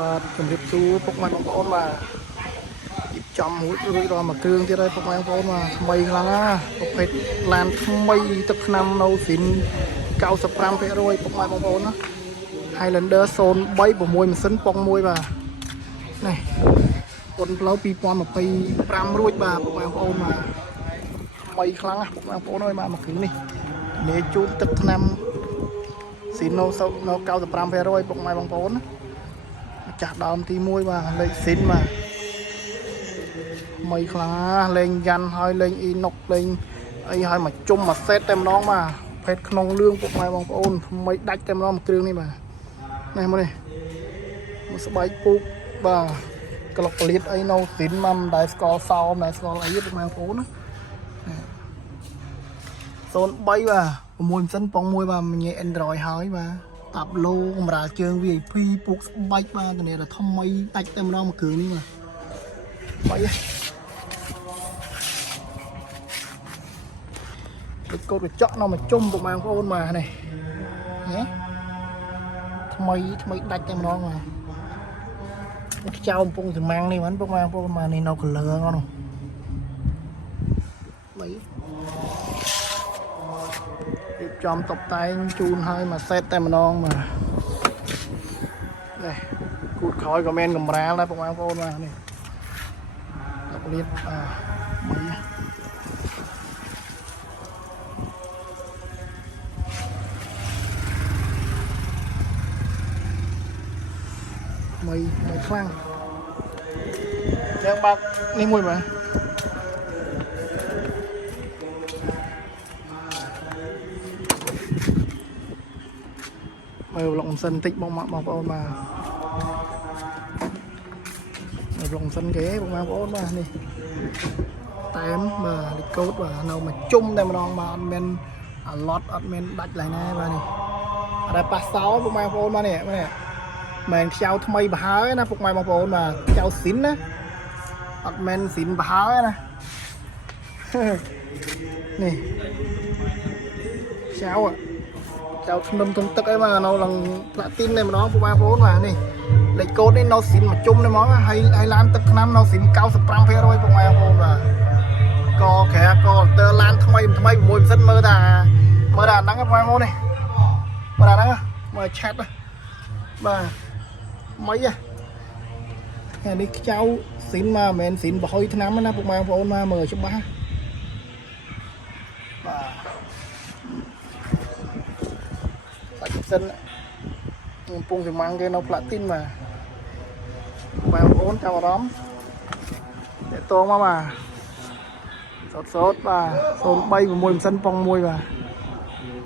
បាទជំរាបសួរពុកម៉ែបងប្អូនបាទជិះចំរួចដល់មួយគ្រឿងទៀតហើយពុកម៉ែបងប្អូនបាទថ្មីខ្លាំងណាប្រភេទឡានថ្មីទឹកថ្នាំនៅស៊ីន 95% ពុកម៉ែបងប្អូនណា Highlander 03 6ម៉ាស៊ីនប៉ុង1បាទនេះគុនផ្លូវ2025រួចបាទពុកម៉ែបងប្អូនបាទថ្មីខ្លាំងណាពុកម៉ែបងប្អូនអើយមកមួយគ្រឿងនេះនេះជូនទឹកថ្នាំស៊ីននៅ95% ពុកម៉ែបងប្អូនណាចាស់ដើមទី1បាទលេខស៊ីនបាទថ្មីខ្លាំងណាលេងយ៉ាន់ហើយលេងអ៊ីណុកលេងអីហើយមកជុំមកសេតតែម្ដងបាទភេទក្នុងលឿងពុកម៉ែបងប្អូនថ្មីដាច់តែម្ដងមួយគ្រឿងនេះបាទនេះមកនេះមកស្បែកពូកបាទក្លុកក្លៀតអីនៅស៊ីនមកមិនដែលស្គាល់សោមមិនដែលស្គាល់អីពុកម៉ែបងប្អូនណា03បាទ6ម៉ាស៊ីនប៉ុង1បាទញ៉ៃ Android ហើយបាទតាប់ឡូកម្រាលជើង VIP ពូកស្បែកបាទទៅនេះថ្មីដាច់តែម្ដងមួយគ្រឿងនេះបាទបាយទឹកកូនកញ្ចក់នៅមកជុំពុកម៉ែបងប្អូនបាទនេះណាថ្មីដាច់តែម្ដងបាទខ្ចៅកំពុងសម្ាំងនេះហ្នឹងពុកម៉ែបងប្អូនបាទនេះនៅកលឺហ្នឹងនោះបាយរៀបចំតុបតែងជូនឲ្យមកសេតតែម្ដងបាទនេះគូតក្រោយក៏មានកម្រាលដែរពុកម៉ែបងប្អូនបាទនេះលៀបមីខ្លាំងចាំបាក់នេះមួយបាទមើលប្លុកសិនតិចបងប្អូនបាទប្លុកសិនគេបងប្អូនបាទនេះតែមបាទលីកូតបាទនៅមកជុំតែម្ដងបាទអត់មានអាឡត់អត់មានដាច់ឡើយណាបាទនេះអត់ដែលប៉ះសោពុកម៉ែបងប្អូនបាទនេះមិនខ្ចៅថ្មីប្រហើណាពុកម៉ែបងប្អូនបាទខ្ចៅស៊ីនណាអត់មែនស៊ីនប្រហើណានេះខ្ចៅធ្នឹមទុំទឹកអីបាទនៅឡើងផ្លាទីនតែម្ដងពុកម៉ែបងប្អូនបាទនេះលេខកូដនេះនៅស៊ីនមកជុំតែហ្មងហើយឡានទឹកថ្នាំនៅស៊ីន 95% ពុកម៉ែបងប្អូនបាទក៏ក្រែក៏ទើឡានថ្មី6ម៉ាស៊ីនមើលថាអាហ្នឹងបងប្អូននេះមើលអាហ្នឹងមើលឆាត់បាទមិនហ៎នេះខ្ចៅស៊ីនមកមិនមែនស៊ីនប្រហុយថ្នាំណាពុកម៉ែបងប្អូនមកមើលច្បាស់បាទសាច់សិនកំពុងសម្ាំងគេនៅផ្លាទីនបាទបងប្អូនចាប់អារម្មណ៍តេតងមកបាទសតបាទ03 6ម៉ាស៊ីនប៉ុង1បាទ